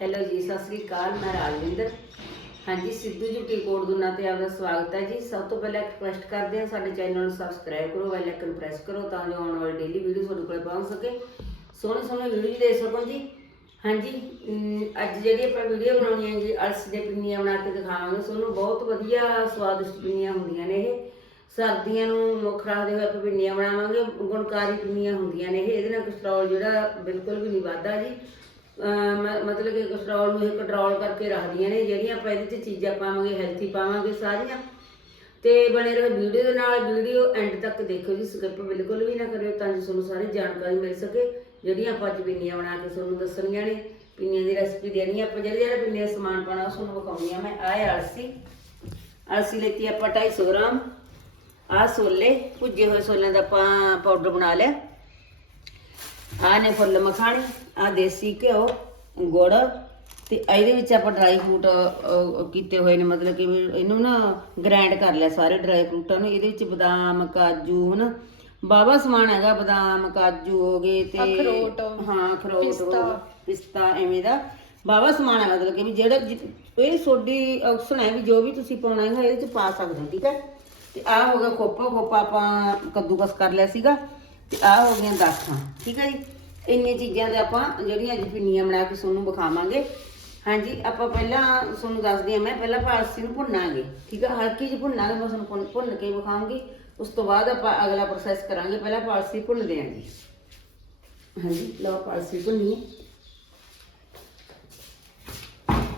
Hello ਜੀ, ਸਤਿ ਸ੍ਰੀ ਅਕਾਲ, ਮੈਂ ਰਾਜਵਿੰਦਰ। ਹਾਂਜੀ, ਸਿੱਧੂ ਜੀ, ਟੀ ਕੋਡ ਦੁਨਾ ਤੇ ਆਪਦਾ ਸਵਾਗਤ ਹੈ ਜੀ। ਸਭ ਤੋਂ ਪਹਿਲਾਂ ਰਿਕੁਐਸਟ ਕਰਦੇ ਹਾਂ, ਸਾਡੇ ਚੈਨਲ ਨੂੰ ਸਬਸਕ੍ਰਾਈਬ ਕਰੋ ਬੈਲ ਆਈਕਨ ਪ੍ਰੈਸ ਕਰੋ, ਤਾਂ ਜੋ ਆਉਣ ਵਾਲੀ ਡੇਲੀ ਵੀਡੀਓ ਤੁਹਾਡੇ ਕੋਲ ਪਹੁੰਚ ਸਕੇ। ਸੋਹਣੇ ਸੋਹਣੇ ਵੀਡੀਓ ਦੇ ਸਕੋ ਜੀ। ਹਾਂਜੀ ਅੱਜ ਜਿਹੜੀ ਆਪਾਂ ਵੀਡੀਓ ਬਣਾਉਣੀ ਹੈ ਜੀ, ਅਲਸ ਦੇ ਪਿੰਨੀਆਂ ਬਣਾ ਕੇ ਦਿਖਾਵਾਂਗੇ। ਤੁਹਾਨੂੰ ਬਹੁਤ ਵਧੀਆ ਸਵਾਦਿਸ਼ਟ ਪਿੰਨੀਆਂ ਹੁੰਦੀਆਂ ਨੇ ਇਹ। ਸਰਦੀਆਂ ਨੂੰ ਮੁੱਖ ਰੱਖਦੇ ਹੋਏ ਆਪਾਂ ਪਿੰਨੀਆਂ ਬਣਾਵਾਂਗੇ। ਗੁਣਕਾਰੀ ਪਿੰਨੀਆਂ ਹੁੰਦੀਆਂ ਨੇ ਇਹ। ਇਹਦੇ ਨਾਲ ਕੋਲੇਸਟ੍ਰੋਲ ਜਿਹੜਾ ਬਿਲਕੁਲ ਵੀ ਨਹੀਂ ਵੱਧਦਾ ਜੀ। ਮਤਲਬ ਕਿ ਕੋਲੇਸਟ੍ਰੋਲ ਨੂੰ ਇਹ ਕੰਟਰੋਲ ਕਰਕੇ ਰੱਖਦੀਆਂ ਨੇ, ਜਿਹੜੀਆਂ ਆਪਾਂ ਇਹਦੇ 'ਚ ਚੀਜ਼ਾਂ ਪਾਵਾਂਗੇ ਹੈਲਥੀ ਪਾਵਾਂਗੇ ਸਾਰੀਆਂ। ਤੇ ਬਣੇ ਰਹੋ ਵੀਡੀਓ ਦੇ ਨਾਲ ਵੀਡੀਓ ਐਂਡ ਤੱਕ ਦੇਖਿਓ ਜੀ ਸਕਿਪ ਬਿਲਕੁਲ ਵੀ ਨਾ ਕਰਿਓ, ਤਾਂ ਜੋ ਤੁਹਾਨੂੰ ਸਾਰੀ ਜਾਣਕਾਰੀ ਮਿਲ ਸਕੇ। ਜਿਹੜੀਆਂ ਆਪਾਂ ਅੱਜ ਪਿੰਨੀਆਂ ਬਣਾ ਕੇ ਤੁਹਾਨੂੰ ਦੱਸਣੀਆਂ ਨੇ, ਪਿੰਨੀਆਂ ਦੀ ਰੈਸਪੀ ਦੇਣੀ ਆਪਾਂ ਜਿਹੜੇ ਜਿਹੜੇ ਪਿੰਨੀਆਂ ਦਾ ਸਮਾਨ ਪਾਣਾ ਉਸ ਨੂੰ ਵਿਖਾਉਣੀ ਆ ਮੈਂ। ਆਹ ਅਲਸੀ। ਅਲਸੀ ਲੈਤੀ ਆਪਾਂ 250 ਗ੍ਰਾਮ। ਆਹ ਛੋਲੇ, ਭੁੱਜੇ ਹੋਏ ਛੋਲਿਆਂ ਦਾ ਆਪਾਂ ਪਾਊਡਰ ਬਣਾ ਲਿਆ। ਆਹ ਨੇ ਫੁੱਲ ਮਖਾਣੇ ਆਹ ਦੇਸੀ ਘਿਓ ਗੁੜ ਤੇ ਇਹਦੇ ਵਿੱਚ ਆਪਾਂ ਡਰਾਈ ਫਰੂਟ ਕੀਤੇ ਹੋਏ ਨੇ ਮਤਲਬ ਕਿ ਇਹਨੂੰ ਨਾ ਗ੍ਰਾਈਂਡ ਕਰ ਲਿਆ ਸਾਰੇ ਡਰਾਈ ਫਰੂਟਾਂ ਨੂੰ। ਇਹਦੇ ਵਿੱਚ ਬਦਾਮ ਕਾਜੂ ਹਨਾ? ਬਾਵਾ ਸਮਾਨ ਹੈਗਾ ਬਦਾਮ ਕਾਜੂ ਹੋ ਗਏ ਤੇ ਅਖਰੋਟ, ਹਾਂ ਅਖਰੋਟ ਪਿਸਤਾ। ਪਿਸਤਾ ਐਵੇਂ ਦਾ। ਬਾਵਾ ਸਮਾਨ ਹੈ ਮਤਲਬ ਕਿ ਵੀ ਜਿਹੜਾ ਇਹ ਤੁਹਾਡੀ ਆਪਸ਼ਨ ਹੈ ਵੀ ਜੋ ਵੀ ਤੁਸੀਂ ਪਾਉਣਾ ਹੈਗਾ ਇਹਦੇ ਚ ਪਾ ਸਕਦੇ ਹੋ ਠੀਕ ਹੈ? ਤੇ ਆਹ ਹੋ ਗਿਆ ਖੋਪਾ ਖੋਪਾ ਆਪਾਂ ਕੱਦੂਕਸ ਕਰ ਲਿਆ ਸੀਗਾ। ਤੇ ਆਹ ਹੋ ਗਈਆਂ ਦਾਖਾਂ ਠੀਕ ਹੈ ਜੀ? ਇੰਨੀਆਂ ਚੀਜ਼ਾਂ ਦੇ ਆਪਾਂ ਜਿਹੜੀਆਂ ਅੱਜ ਪਿੰਨੀਆਂ ਬਣਾ ਕੇ ਤੁਹਾਨੂੰ ਵਿਖਾਵਾਂਗੇ। ਹਾਂਜੀ, ਆਪਾਂ ਪਹਿਲਾਂ ਤੁਹਾਨੂੰ ਦੱਸਦੀ ਹਾਂ ਮੈਂ, ਪਹਿਲਾਂ ਪਾਲਸੀ ਨੂੰ ਭੁੰਨਾਂਗੇ, ਠੀਕ ਆ? ਹਲਕੀ ਜਿਹੀ ਭੁੰਨਾਂਗੇ ਮੈਂ ਤੁਹਾਨੂੰ ਭੁੰਨ- ਭੁੰਨ ਕੇ ਵਿਖਾਵਾਂਗੀ ਉਸ ਤੋਂ ਬਾਅਦ ਆਪਾਂ ਅਗਲਾ ਪ੍ਰੋਸੈਸ ਕਰਾਂਗੇ, ਪਹਿਲਾਂ ਪਾਲਸੀ ਭੁੰਨਦੇ ਹਾਂ ਜੀ। ਹਾਂਜੀ, ਲਓ ਪਾਲਸੀ ਭੁੰਨੀਏ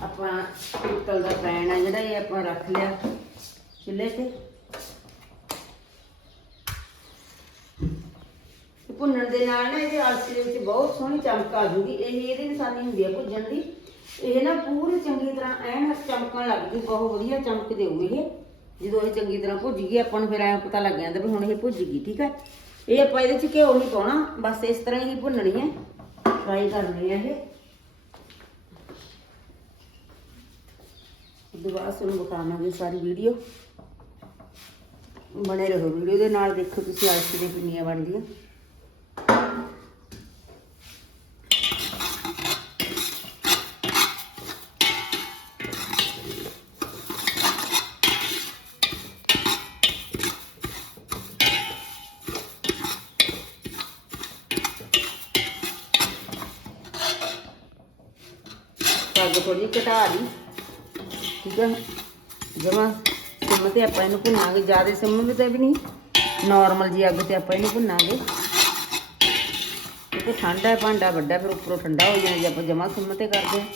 ਆਪਾਂ ਪਿੱਤਲ ਦਾ ਪੈਣ ਆ ਜਿਹੜਾ ਇਹ ਆਪਾਂ ਰੱਖ ਲਿਆ ਚੁੱਲ੍ਹੇ ਤੇ। ਭੁੰਨਣ ਦੇ ਨਾਲ ਨਾ ਇਹਦੇ ਆਲਸੀ ਦੇ ਵਿੱਚ ਬਹੁਤ ਸੋਹਣੀ ਚਮਕ ਆ ਜੂਗੀ। ਇਹ ਇਹਦੀ ਨਿਸ਼ਾਨੀ ਹੁੰਦੀ ਆ ਭੁੱਜਣ ਦੀ। ਇਹ ਨਾ ਪੂਰੀ ਚੰਗੀ ਤਰ੍ਹਾਂ ਐਨ ਚਮਕਣ ਲੱਗ ਗਈ ਬਹੁਤ ਵਧੀਆ ਚਮਕ ਦੇਊ ਇਹ। ਜਦੋਂ ਇਹ ਚੰਗੀ ਤਰ੍ਹਾਂ ਭੁੱਜ ਗਈ, ਆਪਾਂ ਨੂੰ ਫਿਰ ਐਂ ਪਤਾ ਲੱਗ ਜਾਂਦਾ ਵੀ ਹੁਣ ਇਹ ਭੁੱਜ ਗਈ, ਠੀਕ ਹੈ ਇਹ ਆਪਾਂ ਇਹਦੇ ਚ ਘਿਓ ਨਹੀਂ ਪਾਉਣਾ, ਬਸ ਇਸ ਤਰ੍ਹਾਂ ਹੀ ਭੁੰਨਣੀ ਹੈ। ਫਰਾਈ ਕਰਨੀ ਹੈ ਇਹ। ਦੁਬਾਰਾ ਤੁਹਾਨੂੰ ਵਿਖਾਵਾਂਗੇ ਸਾਰੀ ਵੀਡੀਓ ਬਣੇ ਰਹੋ ਵੀਡੀਓ ਦੇ ਨਾਲ, ਦੇਖੋ ਤੁਸੀਂ ਆਲਸੀ ਕਿੰਨੀਆਂ ਬਣਦੀਆਂ ਪੱਗ ਥੋੜੀ ਘਟਾ ਲਈ। ਠੀਕ ਹੈ ਜਮਾ ਸਿਮ ਤੇ ਆਪਾਂ ਇਹਨੂੰ ਭੁੰਨਾਂਗੇ, ਜ਼ਿਆਦਾ ਸਿਮ ਤੇ ਵੀ ਨਹੀਂ ਨਾਰਮਲ ਜੀ ਅੱਗ ਤੇ ਆਪਾਂ ਇਹਨੂੰ ਭੁੰਨਾਂਗੇ। ਕਿਉਂਕਿ ਠੰਡਾ ਹੈ ਭਾਂਡਾ ਵੱਡਾ, ਫਿਰ ਉੱਪਰੋਂ ਠੰਡਾ ਹੋ ਜਾਣਾ ਜੇ ਆਪਾਂ ਜਮਾ ਸਿਮ ਤੇ ਕਰਦੇ ਹਾਂ।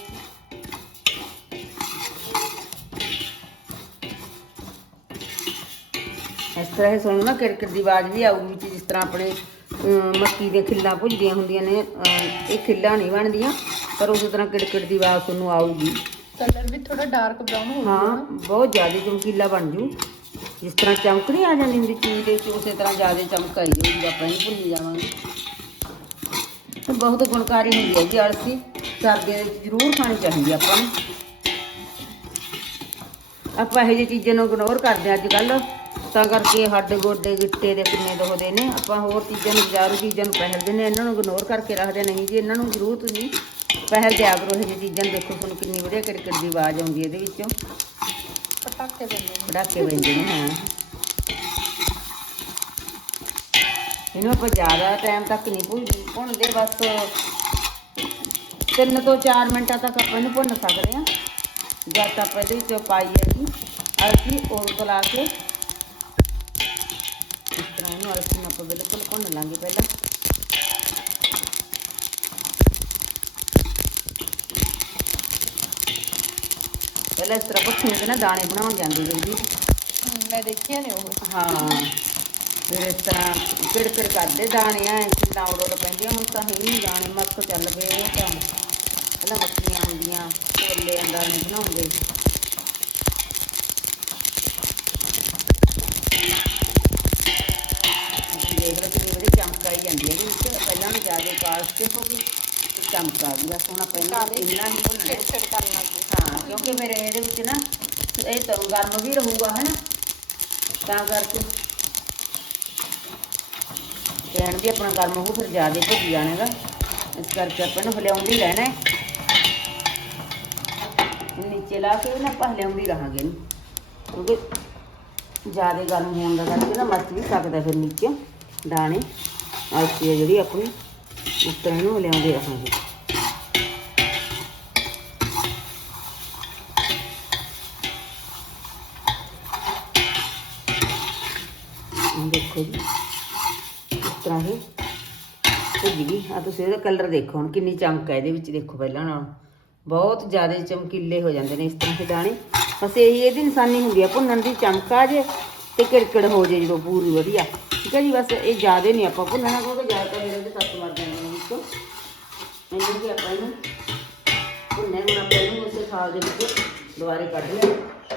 ਇਸ ਤਰ੍ਹਾਂ ਇਹ ਸੁਣੋ ਨਾ ਕਿਰਕਟ ਦੀ ਆਵਾਜ਼ ਵੀ ਆਊਗੀ ਵਿੱਚ, ਜਿਸ ਤਰ੍ਹਾਂ ਆਪਣੇ ਮੱਕੀ ਦੇ ਖਿੱਲਾਂ ਭੁੱਜਦੀਆਂ ਹੁੰਦੀਆਂ ਨੇ ਇਹ ਖਿੱਲਾਂ ਨਹੀਂ ਬਣਦੀਆਂ। ਪਰ ਉਸੇ ਤਰ੍ਹਾਂ ਕਿੜਕਿੜ ਦੀ ਆਵਾਜ਼ ਤੁਹਾਨੂੰ ਆਊਗੀ। ਕਲਰ ਵੀ ਥੋੜਾ ਡਾਰਕ ਬ੍ਰਾਊਨ ਹੋ ਹਾਂ ਬਹੁਤ ਜ਼ਿਆਦਾ ਚਮਕੀਲਾ ਬਣ ਜੂ। ਜਿਸ ਤਰ੍ਹਾਂ ਚਮਕ ਨਹੀਂ ਆ ਜਾਂਦੀ ਹੁੰਦੀ ਚੀਜ਼ ਦੇ ਵਿੱਚ ਉਸੇ ਤਰ੍ਹਾਂ ਜ਼ਿਆਦਾ ਚਮਕ ਆਈ ਜਾਊਗੀ ਆਪਾਂ ਭੁੰਨੀ ਜਾਵਾਂਗੇ। ਤੇ ਬਹੁਤ ਗੁਣਕਾਰੀ ਹੁੰਦੀ ਹੈ ਜੀ ਅਲਸੀ ਸਰਦੀਆਂ ਦੇ ਵਿੱਚ ਜ਼ਰੂਰ ਖਾਣੀ ਚਾਹੀਦੀ ਹੈ ਆਪਾਂ ਨੂੰ। ਆਪਾਂ ਇਹੋ ਜਿਹੀ ਚੀਜ਼ਾਂ ਨੂੰ ਇਗਨੋਰ ਕਰਦੇ ਹਾਂ ਅੱਜ ਕੱਲ ਤਾਂ ਕਰਕੇ ਹੱਡ ਗੋਡੇ ਗਿੱਟੇ ਦੇ ਕਿੰਨੇ ਦੁਖਦੇ ਨੇ। ਆਪਾਂ ਹੋਰ ਚੀਜ਼ਾਂ ਨੂੰ ਬਜ਼ਾਰੂ ਚੀਜ਼ਾਂ ਨੂੰ ਪਹਿਲ ਦਿੰਦੇ ਇਹਨਾਂ ਨੂੰ ਇਗਨੋਰ ਕਰਕੇ ਰੱਖਦੇ ਨਹੀਂ ਜੀ ਇਹਨਾਂ ਨੂੰ ਜ਼ਰੂਰ ਤੁਸੀਂ ਪਹਿਲ ਦਿਆ ਕਰੋ ਇਹੋ ਚੀਜ਼ਾਂ ਦੇਖੋ ਤੁਹਾਨੂੰ ਕਿੰਨੀ ਵਧੀਆ ਕਿੜਕਿੜ ਦੀ ਆਵਾਜ਼ ਆਉਂਦੀ ਹੈ ਇਹਦੇ ਵਿੱਚੋਂ। ਪਟਾਕੇ ਨੇ। ਪੜਾਕੇ ਪੈਂਦੇ ਨੇ ਹਾਂ। ਇਹਨੂੰ ਆਪਾਂ ਜ਼ਿਆਦਾ ਟਾਈਮ ਤੱਕ ਨਹੀਂ ਭੁੰਨ ਭੁੰਨਦੇ ਬਸ ਤਿੰਨ ਤੋਂ 4 ਮਿੰਟਾਂ ਤੱਕ ਆਪਾਂ ਇਹਨੂੰ ਭੁੰਨ ਸਕਦੇ ਹਾਂ। ਜਦ ਤੱਕ ਇਹਦੇ ਵਿੱਚ ਪਾਈ ਹੈ ਜੀ ਅਲਸੀ ਉਹ ਗਲਾ ਕੇ। ਇਸ ਤਰ੍ਹਾਂ ਇਹਨੂੰ ਅਲਸੀ ਨੂੰ ਆਪਾਂ ਬਿਲਕੁਲ ਭੁੰਨ ਲਾਂਗੇ ਪਹਿਲਾਂ। ਪਹਿਲਾਂ ਇਸ ਤਰ੍ਹਾਂ ਭੁੱਖੀਆਂ ਦੇ ਨਾ ਦਾਣੇ ਬਣਾਉਣ ਜਾਂਦੇ ਹਮ, ਮੈਂ ਦੇਖਿਆ ਨੇ ਉਹ। ਹਾਂ ਫਿਰ ਇਸ ਤਰ੍ਹਾਂ ਕਿੜਕਿੜ ਕਰਦੇ ਦਾਣੇ ਆ ਕਿੰਨਾ ਉਡੋਲ ਪੈਂਦੀਆਂ। ਹੁਣ ਤਾਂ ਹੈ ਨਹੀਂ ਦਾਣੇ ਮੱਕ ਚੱਲ ਪਏ ਉਹ ਤਾਂ। ਪਹਿਲਾਂ ਮੱਕੀਆਂ ਹੁੰਦੀਆਂ ਛੋਲੇ ਦਾਣੇ ਬਣਾਉਂਦੇ। ਦੇਖ ਲਓ ਕਿੰਨੀ ਵਧੀਆ ਚਮਕ ਆਈ ਜਾਂਦੀ ਹੈ ਵਿੱਚ ਪਹਿਲਾਂ ਨੂੰ ਜ਼ਿਆਦਾ ਕਾਸਟ ਹੋ ਗਈ ਤੇ ਚਮਕ ਆ ਗਈ। ਬਸ ਹੁਣ ਆਪਾਂ ਇਹਨੂੰ ਕਾਲੇ ਇੰਨਾ ਹੀ ਭੁੰਨਣਾ। ਕਰਨ ਕਿਉਂਕਿ ਫਿਰ ਇਹਦੇ ਵਿੱਚ ਨਾ ਇਹ ਤਾਂ ਗਰਮ ਵੀ ਰਹੂਗਾ ਨਾ? ਤਾਂ ਕਰਕੇ ਪੈਨ ਵੀ ਆਪਣਾ ਗਰਮ ਹੋਊ, ਫਿਰ ਜ਼ਿਆਦਾ ਭੁੱਜ ਜਾਣੇਗਾ। ਇਸ ਕਰਕੇ ਆਪਾਂ ਨੂੰ ਹਲਿਆਉਂਦੇ ਹੀ ਰਹਿਣਾ ਹੈ। ਨੀਚੇ ਲਾ ਕੇ ਨਾ ਆਪਾਂ ਲਿਆਉਂਦੀ ਰਹਾਂਗੇ ਇਹਨੂੰ। ਕਿਉਂਕਿ ਜ਼ਿਆਦਾ ਗਰਮ ਹੋਣ ਦਾ ਕਰਕੇ ਨਾ ਮੱਚ ਵੀ ਸਕਦਾ ਫਿਰ ਨੀਚੇ ਦਾਣੇ। ਅਲਸੀ ਆ ਜਿਹੜੀ ਆਪਣੀ, ਉਸ ਤਰ੍ਹਾਂ ਨੂੰ ਲਿਆਉਂਦੇ ਰਹਾਂਗੇ ਇਹ ਦੇਖੋ ਜੀ। ਇਸ ਤਰ੍ਹਾਂ ਇਹ ਭੁੱਜ ਗਈ। ਆ ਤੁਸੀਂ ਇਹਦਾ ਕਲਰ ਦੇਖੋ ਹੁਣ, ਕਿੰਨੀ ਚਮਕ ਹੈ ਇਹਦੇ ਵਿੱਚ ਦੇਖੋ ਪਹਿਲਾਂ ਨਾਲ। ਬਹੁਤ ਜ਼ਿਆਦਾ ਚਮਕੀਲੇ ਹੋ ਜਾਂਦੇ ਨੇ ਇਸ ਤਰ੍ਹਾਂ ਦੇ ਦਾਣੇ। ਬਸ ਇਹੀ ਇਹਦੀ ਨਿਸ਼ਾਨੀ ਹੁੰਦੀ ਆ, ਭੁੰਨਣ ਦੀ ਚਮਕ ਆ ਜੇ ਤੇ ਕਿੜਕਿੜ ਹੋ ਜੇ ਜਦੋਂ ਪੂਰੀ ਵਧੀਆ। ਠੀਕ ਹੈ ਜੀ, ਬਸ ਇਹ ਜ਼ਿਆਦਾ ਨਹੀਂ ਆਪਾਂ ਭੁੰਨਣਾ, ਕਿਉਂਕਿ ਜ਼ਿਆਦਾ ਤਾਂ ਮੇਰੇ ਦੇ ਤੱਤ ਮਰ ਜਾਂਦੇ ਨੇ ਵਿੱਚੋਂ। ਇਹਨਾਂ ਦੀ ਆਪਾਂ ਇਹਨੂੰ ਭੁੰਨੇ ਹੁਣ ਆਪਾਂ ਇਹਨੂੰ ਉਸੇ ਸਾਲ ਦੇ ਵਿੱਚ ਦੁਬਾਰੇ ਕੱਢ ਲਿਆ।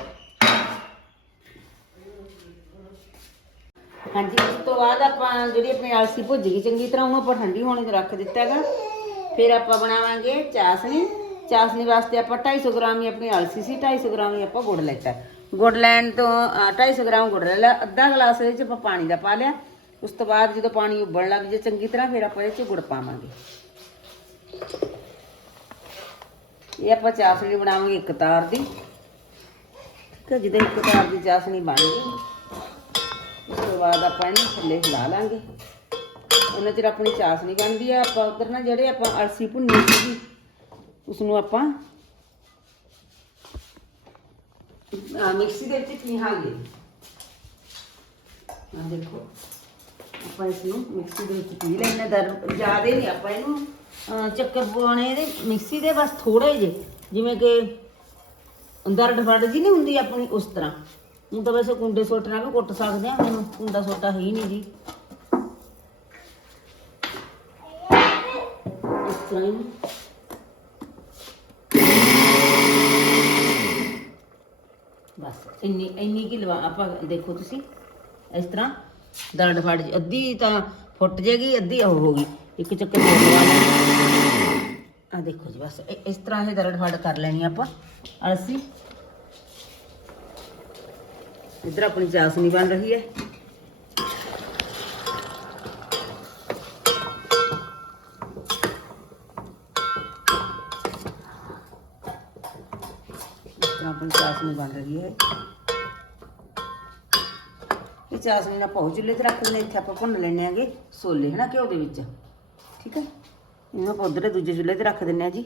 ਹਾਂਜੀ ਉਸ ਤੋਂ ਬਾਅਦ ਆਪਾਂ ਜਿਹੜੀ ਆਪਣੀ ਅਲਸੀ ਭੁੱਜ ਗਈ ਚੰਗੀ ਤਰ੍ਹਾਂ ਉਹਨੂੰ ਆਪਾਂ ਠੰਡੀ ਹੋਣੇ ਤੇ ਰੱਖ ਦਿੱਤਾ ਹੈਗਾ। ਫਿਰ ਆਪਾਂ ਬਣਾਵਾਂਗੇ ਚਾਸਣੀ। ਚਾਸਣੀ ਵਾਸਤੇ ਆਪਾਂ 250 ਗ੍ਰਾਮ ਹੀ ਆਪਣੀ ਅਲਸੀ ਸੀ 250 ਗ੍ਰਾਮ ਹੀ ਆਪਾਂ ਗੁੜ ਲੈਤਾ। ਗੁੜ ਲੈਣ ਤੋਂ ਅ, 250 ਗ੍ਰਾਮ ਗੁੜ ਲੈ ਲਿਆ। ਅੱਧਾ ਗਲਾਸ ਇਹਦੇ ਚ ਆਪਾਂ ਪਾਣੀ ਦਾ ਪਾ ਲਿਆ। ਉਸ ਤੋਂ ਬਾਅਦ ਜਦੋਂ ਪਾਣੀ ਉਬਲਣ ਲੱਗ ਜੇ ਚੰਗੀ ਤਰ੍ਹਾਂ ਫਿਰ ਆਪਾਂ ਇਹਦੇ ਚ ਗੁੜ ਪਾਵਾਂਗੇ। ਇਹ ਆਪਾਂ ਚਾਸਣੀ ਬਣਾਵਾਂਗੇ ਇੱਕ ਤਾਰ ਦੀ। ਠੀਕ ਹੈ ਜਦੋਂ ਇੱਕ ਤਾਰ ਦੀ ਚਾਸਨੀ ਬਣ ਗਈ। ਉਸ ਤੋਂ ਬਾਅਦ ਆਪਾਂ ਇਹਨੂੰ ਥੱਲੇ ਹਿਲਾ ਲਾਂਗੇ। ਉਹਨਾਂ ਚਿਰ ਆਪਣੀ ਚਾਸਣੀ ਬਣਦੀ ਆ ਆਪਾਂ ਉਧਰ ਨਾ ਜਿਹੜੇ ਆਪਾਂ ਅਲਸੀ ਭੁੰਨੀ ਸੀਗੀ ਉਸ ਨੂੰ ਆਪਾਂ ਮਿਕਸੀ ਦੇ ਵਿੱਚ ਪੀਹਾਂਗੇ। ਆ ਦੇਖੋ, ਆਪਾਂ ਇਸ ਨੂੰ ਮਿਕਸੀ ਦੇ ਵਿੱਚ ਪੀ ਲੈਣਾ ਦਰ ਜ਼ਿਆਦਾ ਨਹੀਂ, ਆਪਾਂ ਇਹਨੂੰ ਚੱਕਰ ਪਵਾਉਣੇ ਇਹਦੇ, ਮਿਕਸੀ ਦੇ ਬਸ ਥੋੜੇ ਜਿਹੇ, ਜਿਵੇਂ ਕਿ ਦਰੜ ਫੜ ਜੀ ਨਹੀਂ ਹੁੰਦੀ ਆਪਣੀ, ਉਸ ਤਰ੍ਹਾਂ। ਹੁਣ ਤਾਂ ਵੈਸੇ ਕੁੰਡੇ ਸੋਟ ਨਾਲ ਵੀ ਕੁੱਟ ਸਕਦੇ ਆ ਮੈਨੂੰ ਕੁੰਡਾ ਸੋਟਾ ਹੈ ਹੀ ਨਹੀਂ ਜੀ। ਇਸ ਤਰ੍ਹਾਂ ਹੀ। ਬਸ, ਇੰਨੀ ਇੰਨੀ ਕੀ ਲਵਾ, ਆਪਾਂ ਦੇਖੋ ਤੁਸੀਂ, ਇਸ ਤਰ੍ਹਾਂ ਦਰੜ ਫੜ ਅੱਧੀ ਤਾਂ ਫੁੱਟ ਜੇਗੀ, ਅੱਧੀ ਉਹ ਹੋ ਗਈ, ਇੱਕ ਚੱਕਰ ਹੋਰ ਲਵਾ ਲੈਣਾ ਆ ਦੇਖੋ ਜੀ, ਬਸ ਇਸ ਤਰ੍ਹਾਂ ਇਹ ਦਰੜ ਫੜ ਕਰ ਲੈਣੀ ਆਪਾਂ। ਅਸੀਂ ਇੱਧਰ ਆਪਣੀ ਚਾਸਨੀ ਬਣ ਰਹੀ ਹੈ ਇਸ ਤਰ੍ਹਾਂ ਆਪਣੀ ਚਾਸਨੀ ਬਣ ਰਹੀ ਹੈ ਇਹ ਚਾਸਨੀ ਨਾਲ ਪਾਉ ਚੁੱਲ੍ਹੇ ਤੇ ਰੱਖ ਦਿੰਦੇ ਇੱਥੇ ਆਪਾਂ ਭੁੰਨ ਲੈਣੇ ਆਗੇ ਸੋਲੇ ਹਨਾ ਘਿਓ ਦੇ ਵਿੱਚ ਠੀਕ ਹੈ ਇਹਨੂੰ ਆਪਾਂ ਉੱਧਰ ਦੂਜੇ ਚੁੱਲ੍ਹੇ ਤੇ ਰੱਖ ਦਿੰਨੇ ਆ ਜੀ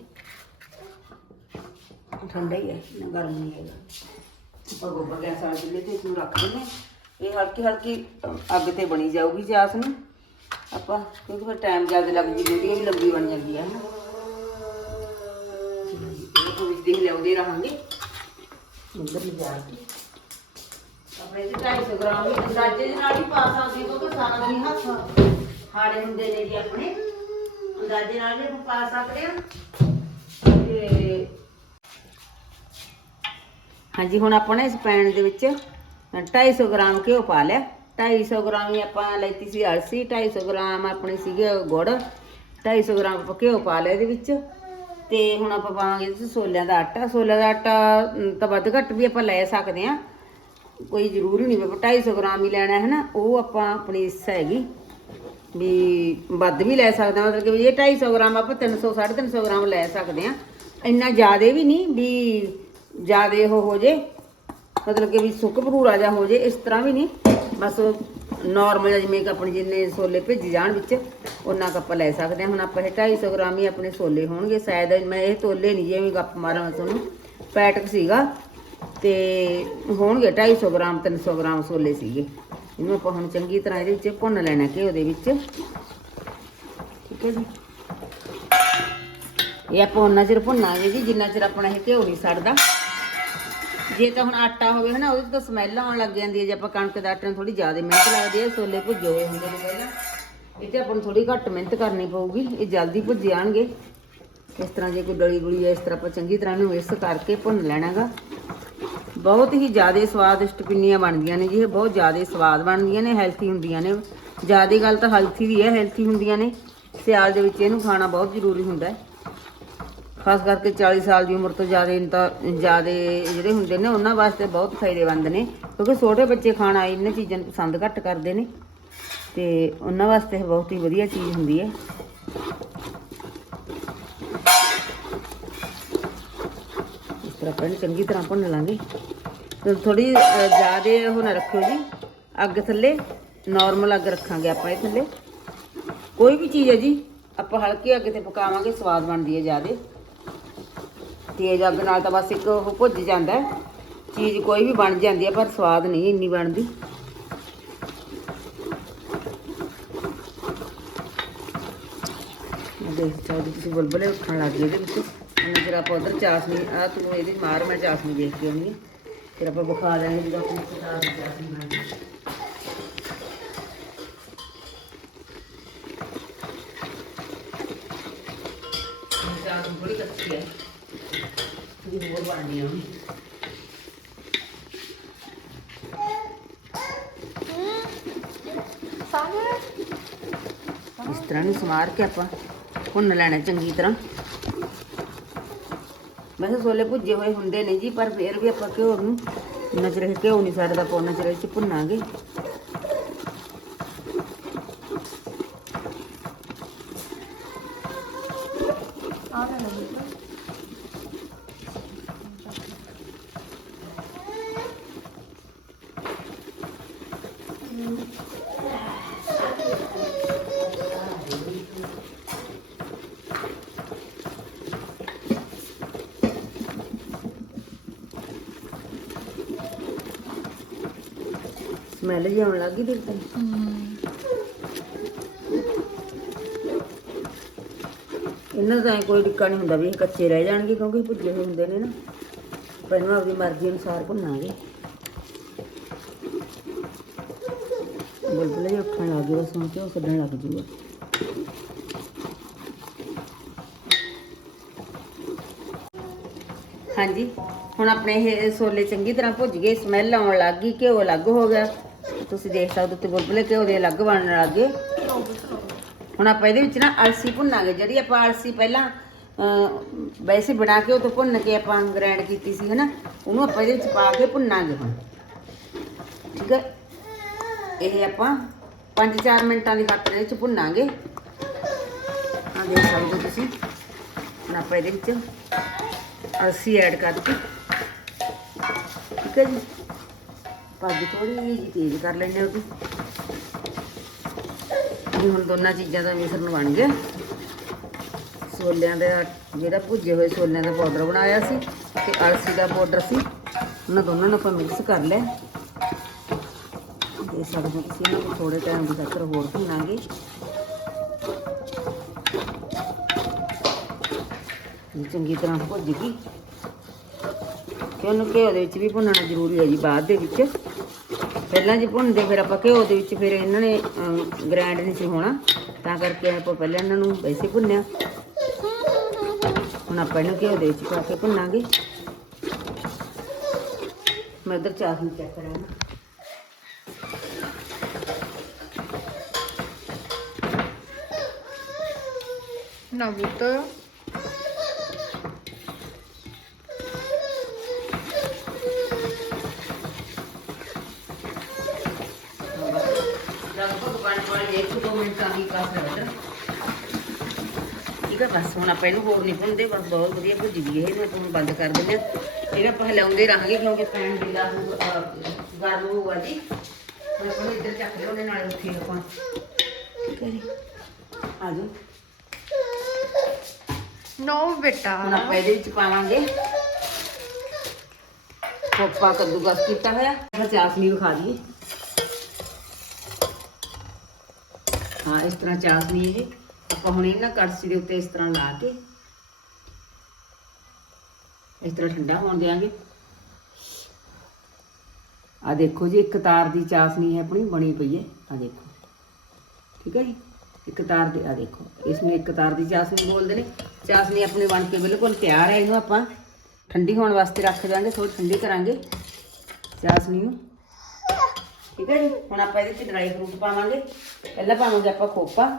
ਠੰਡਾ ਹੀ ਹੈ ਨਾ ਗਰਮ ਨਹੀਂ ਹੈਗਾ ਆਪਾਂ ਗੋਬਰ ਗੈਸ ਵਾਲੇ ਚੁੱਲ੍ਹੇ ਤੇ ਇਸਨੂੰ ਰੱਖ ਦਿੰਨੇ ਇਹ ਹਲਕੀ ਹਲਕੀ ਅੱਗ ਤੇ ਬਣੀ ਜਾਊਗੀ ਚਾਸ ਨੂੰ। ਆਪਾਂ, ਕਿਉਂਕਿ ਫਿਰ ਟਾਈਮ ਜ਼ਿਆਦਾ ਲੱਗ ਜੀ ਵੀਡੀਓ ਵੀ ਲੰਬੀ ਬਣ ਜਾਂਦੀ ਹੈ ਹਨਾ। ਇਹ ਦੇਖ ਲਿਆਉਂਦੇ ਰਹਾਂਗੇ। ਉਧਰ ਲਿਜਾ ਕੇ। ਆਪਣੇ ਜੀ 250 ਗ੍ਰਾਮ ਵੀ ਅੰਦਾਜ਼ੇ ਦੇ ਨਾਲ ਹੀ ਪਾ ਸਕਦੇ ਕਿਉਂਕਿ ਸਾਰਾ ਦਿਨ ਹੱਥ ਹਾੜੇ ਹੁੰਦੇ ਨੇ ਜੀ ਆਪਣੇ। ਅੰਦਾਜ਼ੇ ਨਾਲ ਵੀ ਪਾ ਸਕਦੇ ਹਾਂ। ਤੇ ਹਾਂਜੀ, ਹੁਣ ਆਪਾਂ ਨੇ ਇਸ ਪੈਨ ਦੇ ਵਿੱਚ 250 ਗ੍ਰਾਮ ਘਿਓ ਪਾ ਲਿਆ। 250 ਗ੍ਰਾਮ ਹੀ ਆਪਾਂ ਲੈਤੀ ਸੀ ਅਲਸੀ 250 ਗ੍ਰਾਮ ਆਪਣੇ ਸੀਗੇ ਗੁੜ 250 ਗ੍ਰਾਮ ਘਿਓ ਪਾ ਲਿਆ ਇਹਦੇ ਵਿੱਚ। ਤੇ ਹੁਣ ਆਪਾਂ ਪਾਵਾਂਗੇ ਇਹਦੇ 'ਚ ਛੋਲਿਆਂ ਦਾ ਆਟਾ। ਛੋਲਿਆਂ ਦਾ ਆਟਾ ਤਾਂ ਵੱਧ ਘੱਟ ਵੀ ਆਪਾਂ ਲੈ ਸਕਦੇ ਆ ਕੋਈ ਜ਼ਰੂਰੀ ਨਹੀਂ ਵੀ ਆਪਾਂ 250 ਗ੍ਰਾਮ ਹੀ ਲੈਣਾ ਹੈ ਨਾ, ਉਹ ਆਪਾਂ ਆਪਣੀ ਇੱਛਾ ਹੈਗੀ ਵੀ ਵੱਧ ਵੀ ਲੈ ਸਕਦੇ ਹਾਂ। ਮਤਲਬ ਕਿ ਵੀ ਇਹ 250 ਗ੍ਰਾਮ ਆਪਾਂ 300 350 ਗ੍ਰਾਮ ਲੈ ਸਕਦੇ ਆ ਇੰਨਾ ਜ਼ਿਆਦਾ ਵੀ ਨਹੀਂ ਵੀ ਜ਼ਿਆਦਾ ਉਹ ਹੋ ਜੇ, ਮਤਲਬ ਕਿ ਵੀ ਸੁੱਕ ਭਰੂਰਾ ਜਾ ਹੋ ਜੇ, ਇਸ ਤਰ੍ਹਾਂ ਵੀ ਨਹੀਂ। ਬਸ ਨਾਰਮਲ ਜਿਵੇਂ ਕਿ ਆਪਣੇ ਜਿੰਨੇ ਛੋਲੇ ਭਿੱਜ ਜਾਣ ਵਿੱਚ ਉਹਨਾਂ ਕੁ ਲੈ ਸਕਦੇ ਹਾਂ। ਹੁਣ ਆਪਾਂ ਇਹ 250 ਗ੍ਰਾਮ ਹੀ ਆਪਣੇ ਛੋਲੇ ਹੋਣਗੇ। ਸ਼ਾਇਦ ਮੈਂ ਇਹ ਤੋਲੇ ਨਹੀਂ ਜਿਵੇਂ ਗੱਪ ਮਾਰਾਂ ਤੁਹਾਨੂੰ। ਪੈਟਕ ਸੀਗਾ ਤੇ ਹੋਣਗੇ 250 ਗ੍ਰਾਮ 300 ਗ੍ਰਾਮ ਛੋਲੇ ਸੀਗੇ। ਇਹਨੂੰ ਆਪਾਂ ਹੁਣ ਚੰਗੀ ਤਰ੍ਹਾਂ ਇਹਦੇ ਵਿੱਚ ਭੁੰਨ ਲੈਣਾ ਘਿਓ ਦੇ ਵਿੱਚ। ਠੀਕ ਹੈ ਜੀ। ਇਹ ਆਪਾਂ ਉਹਨਾਂ ਚਿਰ ਭੁੰਨਾਂਗੇ ਜੀ, ਜਿੰਨਾ ਚਿਰ ਆਪਣਾ ਇਹ ਘਿਓ ਨਹੀਂ ਸੜਦਾ। ਜੇ ਤਾਂ ਹੁਣ ਆਟਾ ਹੋਵੇ ਹਨਾ, ਉਹਦੇ 'ਚ ਤਾਂ ਸਮੈਲ ਆਉਣ ਲੱਗ ਜਾਂਦੀ ਹੈ ਜੇ ਆਪਾਂ ਕਣਕ ਦਾ ਆਟਾ ਨੂੰ ਥੋੜੀ ਜ਼ਿਆਦਾ ਮਿਹਨਤ ਲੱਗਦੀ ਹੈ ਛੋਲੇ ਭੁੱਜੇ ਹੋਏ ਹੁੰਦੇ ਨੇ ਪਹਿਲਾਂ। ਇਹ ਤੇ ਆਪਾਂ ਨੂੰ ਥੋੜੀ ਘੱਟ ਮਿਹਨਤ ਕਰਨੀ ਪਊਗੀ, ਇਹ ਜਲਦੀ ਭੁੱਜ ਜਾਣਗੇ। ਇਸ ਤਰ੍ਹਾਂ ਜੇ ਕੋਈ ਡਲੀ ਗੁਲੀ ਹੈ, ਇਸ ਤਰ੍ਹਾਂ ਆਪਾਂ ਚੰਗੀ ਤਰ੍ਹਾਂ ਨੂੰ ਮਿਕਸ ਕਰਕੇ ਭੁੰਨ ਲੈਣਾਗਾ। ਬਹੁਤ ਹੀ ਜ਼ਿਆਦਾ ਸਵਾਦਿਸ਼ਟ ਪਿੰਨੀਆਂ ਬਣਦੀਆਂ ਨੇ ਜੀ, ਇਹ ਬਹੁਤ ਜ਼ਿਆਦਾ ਸਵਾਦ ਬਣਦੀਆਂ ਨੇ ਹੈਲਥੀ ਹੁੰਦੀਆਂ ਨੇ। ਜ਼ਿਆਦਾ ਗੱਲ ਤਾਂ ਹੈਲਥੀ ਵੀ ਹੈ ਹੈਲਥੀ ਹੁੰਦੀਆਂ ਨੇ। ਸਿਆਲ ਦੇ ਵਿੱਚ ਇਹਨੂੰ ਖਾਣਾ ਬਹੁਤ ਜ਼ਰੂਰੀ ਹੁੰਦਾ ਹੈ। ਖਾਸ ਕਰਕੇ 40 ਸਾਲ ਦੀ ਉਮਰ ਤੋਂ ਜ਼ਿਆਦਾ ਤਾਂ ਜ਼ਿਆਦਾ ਜਿਹੜੇ ਹੁੰਦੇ ਨੇ, ਉਹਨਾਂ ਵਾਸਤੇ ਬਹੁਤ ਫਾਇਦੇਮੰਦ ਨੇ, ਕਿਉਂਕਿ ਛੋਟੇ ਬੱਚੇ ਖਾਣਾ ਇਹਨਾਂ ਚੀਜ਼ਾਂ ਨੂੰ ਪਸੰਦ ਘੱਟ ਕਰਦੇ ਨੇ, ਤੇ ਉਹਨਾਂ ਵਾਸਤੇ ਇਹ ਬਹੁਤ ਹੀ ਵਧੀਆ ਚੀਜ਼ ਹੁੰਦੀ ਹੈ। ਇਸ ਤਰ੍ਹਾਂ ਆਪਾਂ ਚੰਗੀ ਤਰ੍ਹਾਂ ਭੁੰਨ ਲਾਂਗੇ। ਤੇ ਥੋੜੀ ਜ਼ਿਆਦੇ ਉਹ ਨਾ ਰੱਖਿਓ ਜੀ, ਅੱਗ ਥੱਲੇ ਨਾਰਮਲ ਅੱਗ ਰੱਖਾਂਗੇ ਆਪਾਂ ਇਹ ਥੱਲੇ। ਕੋਈ ਵੀ ਚੀਜ਼ ਹੈ ਜੀ, ਆਪਾਂ ਹਲਕੀ ਅੱਗ ਤੇ ਪਕਾਵਾਂਗੇ, ਸਵਾਦ ਬਣਦੀ ਹੈ ਜ਼ਿਆਦਾ। ਤੇਜ਼ ਅੱਗ ਨਾਲ ਤਾਂ ਬਸ ਇੱਕ ਉਹ ਭੁੱਜ ਜਾਂਦਾ ਚੀਜ਼ ਕੋਈ ਵੀ ਬਣ ਜਾਂਦੀ ਹੈ, ਪਰ ਸਵਾਦ ਨਹੀਂ ਇੰਨੀ ਬਣਦੀ। ਦੇਖ ਚਾਹਦੀ ਤੁਸੀਂ ਬੁਲਬੁਲੇ ਉੱਠਣ ਲੱਗ ਗਏ ਇਹਦੇ ਵਿੱਚ। ਉਹਨਾਂ ਫਿਰ ਆਪਾਂ ਉਧਰ ਚਾਸਨੀ ਆ ਤੂੰ ਇਹਦੀ ਮਾਰ, ਮੈਂ ਚਾਸਨੀ ਦੇਖ ਕੇ ਆਉਣੀ ਹੈ। ਫਿਰ ਆਪਾਂ ਬੁਖਾ ਲੈਣੇ ਜਦੋਂ ਆਪਣੀ ਚਾਸਨੀ ਬਣ ਗਈ। ਥੋੜੀ ਕੱਚੀ ਹੈ। ਥੋੜੀ ਹੋਰ ਬਣਨੀ ਆ ਹੁਣ ਇਸ ਤਰ੍ਹਾਂ ਨੂੰ ਸਮਾਰ ਕੇ ਆਪਾਂ ਭੁੰਨ ਲੈਣਾ ਚੰਗੀ ਤਰ੍ਹਾਂ। ਵੈਸੇ ਛੋਲੇ ਭੁੱਜੇ ਹੋਏ ਹੁੰਦੇ ਨੇ ਜੀ, ਪਰ ਫਿਰ ਵੀ ਆਪਾਂ ਘਿਓ ਨੂੰ ਨਜ਼ਰ ਘਿਓ ਨਹੀਂ ਛੱਡਦਾ ਪਾਉਣਾ ਚਿਰ ਚ ਭੁੰਨਾਂਗੇ। ਆ ਲੈ ਲਓ। ਸਮੈਲ ਜਿਹੀ ਆਉਣ ਲੱਗੀ ਦੇਖ ਤੈਨੂੰ ਇਹਨਾਂ ਦਾ ਐਂ ਕੋਈ ਟਿੱਕਾ ਨਹੀਂ ਹੁੰਦਾ ਵੀ ਇਹ ਕੱਚੇ ਰਹਿ ਜਾਣਗੇ ਕਿਉਂਕਿ ਇਹ ਭੁੱਜੇ ਹੋਏ ਹੁੰਦੇ ਨੇ ਨਾ। ਪਰ ਇਹਨੂੰ ਆਪਣੀ ਮਰਜ਼ੀ ਅਨੁਸਾਰ ਭੁੰਨਾਂਗੇ। ਬੁਲਬੁਲੇ ਉੱਠਣ ਲੱਗ ਗਏ ਬਸ ਹੁਣ ਘਿਓ ਕੱਢਣ ਲੱਗ ਜੂਗਾ ਹਾਂਜੀ, ਹੁਣ ਆਪਣੇ ਇਹ ਛੋਲੇ ਚੰਗੀ ਤਰ੍ਹਾਂ ਭੁੱਜ ਗਏ ਸਮੈਲ ਆਉਣ ਲੱਗ ਗਈ, ਘਿਓ ਅਲੱਗ ਹੋ ਗਿਆ। ਤੁਸੀਂ ਦੇਖ ਸਕਦੇ ਹੋ ਤੇ ਬੁਲਬੁਲੇ ਘਿਓ ਦੇ ਅਲੱਗ ਬਣਨ ਲੱਗ। ਗਏ ਹੁਣ ਆਪਾਂ ਇਹਦੇ ਵਿੱਚ ਨਾ ਅਲਸੀ ਭੁੰਨਾਂਗੇ। ਜਿਹੜੀ ਆਪਾਂ ਅਲਸੀ ਪਹਿਲਾਂ ਵੈਸੇ ਬਣਾ ਕੇ ਉਹ ਤੋਂ ਭੁੰਨ ਕੇ ਆਪਾਂ ਗ੍ਰਾਈਂਡ ਕੀਤੀ ਸੀ, ਹਨਾ? ਉਹਨੂੰ ਆਪਾਂ ਇਹਦੇ ਵਿੱਚ ਪਾ ਕੇ ਭੁੰਨਾਂਗੇ ਹੁਣ। ਠੀਕ ਹੈ? ਇਹ ਆਪਾਂ 5-4 ਮਿੰਟਾਂ ਦੀ ਖਾਤਰ ਇਹਦੇ ਵਿੱਚ ਭੁੰਨਾਂਗੇ। ਆ ਦੇਖ ਸਕਦੇ ਤੁਸੀਂ। ਹੁਣ ਆਪਾਂ ਇਹਦੇ ਵਿੱਚ ਅਲਸੀ ਐਡ ਕਰਤੀ ਠੀਕ ਹੈ ਜੀ? ਪੱਗ ਥੋੜੀ ਜਿਹੀ ਤੇਜ਼ ਕਰ ਲੈਣੇ ਉਹਦੀ। ਇਹ ਹੁਣ ਦੋਨਾਂ ਚੀਜ਼ਾਂ ਦਾ ਮਿਸ਼ਰਣ ਬਣ ਗਿਆ। ਛੋਲਿਆਂ ਦਾ ਜਿਹੜਾ ਭੁੱਜੇ ਹੋਏ ਛੋਲਿਆਂ ਦਾ ਪਾਊਡਰ ਬਣਾਇਆ ਸੀ ਤੇ ਅਲਸੀ ਦਾ ਪਾਊਡਰ ਸੀ, ਉਹਨਾਂ ਦੋਨਾਂ ਨੂੰ ਆਪਾਂ ਮਿਕਸ ਕਰ ਲਿਆ। ਦੇ ਸਕਦੇ ਹੋ ਤੁਸੀਂ ਇਹਨਾਂ ਥੋੜੇ ਟਾਈਮ ਦੀ ਖਾਤਰ ਹੋਰ ਭੁੰਨਾਂਗੇ। ਇਹ ਚੰਗੀ ਤਰ੍ਹਾਂ ਭੁੱਜ ਗਈ। ਤੇ ਉਹਨੂੰ ਘਿਓ ਦੇ ਵਿੱਚ ਵੀ ਭੁੰਨਣਾ ਜ਼ਰੂਰੀ ਹੈ ਜੀ, ਬਾਅਦ ਦੇ ਵਿੱਚ। ਪਹਿਲਾਂ ਜੀ ਭੁੰਨਦੇ, ਫਿਰ ਆਪਾਂ ਘਿਓ ਦੇ ਵਿੱਚ ਫਿਰ ਇਹਨਾਂ ਨੇ ਗ੍ਰਾਈਂਡ ਨਹੀਂ ਸੀ ਹੋਣਾ। ਤਾਂ ਕਰਕੇ ਆਪਾਂ ਪਹਿਲਾਂ ਇਹਨਾਂ ਨੂੰ ਵੈਸੇ ਭੁੰਨਿਆ। ਹੁਣ ਆਪਾਂ ਇਹਨੂੰ ਘਿਓ ਦੇ ਵਿੱਚ ਪਾ ਕੇ ਭੁੰਨਾਂਗੇ। ਮੈਂ ਉਧਰ ਚਾਹ ਨੂੰ ਚੈੱਕ ਕਰਾਂ ਨਾ ਬੁੱਤ ਲਗਭਗ ਬਣ ਬਣ ਇੱਕ ਦੋ ਮਿੰਟਾਂ ਦੀ ਕਾਸ ਹੈ ਠੀਕ ਹੈ ਬਸ ਹੁਣ ਆਪਾਂ ਇਹਨੂੰ ਹੋਰ ਨਹੀਂ ਭੁੰਨਦੇ ਬਸ ਬਹੁਤ ਵਧੀਆ ਭੁੱਜ ਗਈ ਇਹ ਇਹਨੂੰ ਆਪਾਂ ਹੁਣ ਬੰਦ ਕਰ ਦਿੰਦੇ ਹਾਂ। ਇਹਨੂੰ ਆਪਾਂ ਹਿਲਾਉਂਦੇ ਰਹਾਂਗੇ ਕਿਉਂਕਿ ਪੈਨ ਢਿੱਲਾ ਹੋ ਗਰਮ ਹੋਊਗਾ ਜੀ। ਹੁਣ ਆਪਾਂ ਨੂੰ ਇੱਧਰ ਚੱਕ ਲਿਓ ਨਾਲ ਉੱਥੇ ਆਪਾਂ ਠੀਕ ਹੈ ਜੀ ਆ ਜਾਓ। ਨੋ ਬੇਟਾ। ਹੁਣ ਆਪਾਂ ਇਹਦੇ ਵਿੱਚ ਪਾਵਾਂਗੇ। ਕੋਪਾ ਕੱਦੂਕਸ ਕੀਤਾ ਹੋਇਆ। ਫਿਰ ਚਾਸਨੀ ਵਿਖਾ ਦਈਏ ਹਾਂ ਇਸ ਤਰ੍ਹਾਂ ਚਾਸਨੀ ਹੈ ਜੀ। ਆਪਾਂ ਹੁਣ ਇਹਨਾਂ ਕੜਛੀ ਦੇ ਉੱਤੇ ਇਸ ਤਰ੍ਹਾਂ ਲਾ ਕੇ ਇਸ ਤਰ੍ਹਾਂ ਠੰਡਾ ਹੋਣ ਦੇਾਂਗੇ ਆ ਦੇਖੋ ਜੀ, ਇੱਕ ਤਾਰ ਦੀ ਚਾਸਨੀ ਹੈ ਆਪਣੀ, ਬਣੀ ਪਈ ਹੈ। ਆ ਦੇਖੋ। ਠੀਕ ਹੈ ਜੀ? ਇੱਕ ਤਾਰ ਦੀ ਆ ਦੇਖੋ। ਇਸ ਨੂੰ ਇੱਕ ਤਾਰ ਦੀ ਚਾਸਨੀ ਬੋਲਦੇ ਨੇ। ਚਾਸਨੀ ਆਪਣੀ ਬਣ ਕੇ ਬਿਲਕੁਲ ਤਿਆਰ ਹੈ। ਇਹਨੂੰ ਆਪਾਂ ਠੰਡੀ ਹੋਣ ਵਾਸਤੇ ਰੱਖ ਦਾਂਗੇ ਥੋੜੀ ਠੰਡੀ ਕਰਾਂਗੇ ਚਾਸਨੀ ਨੂੰ। ਠੀਕ ਹੈ ਜੀ? ਹੁਣ ਆਪਾਂ ਇਹਦੇ ਵਿੱਚ ਡਰਾਈ ਫਰੂਟ ਪਾਵਾਂਗੇ। ਪਹਿਲਾਂ ਪਾਵਾਂਗੇ ਆਪਾਂ ਖੋਪਾ।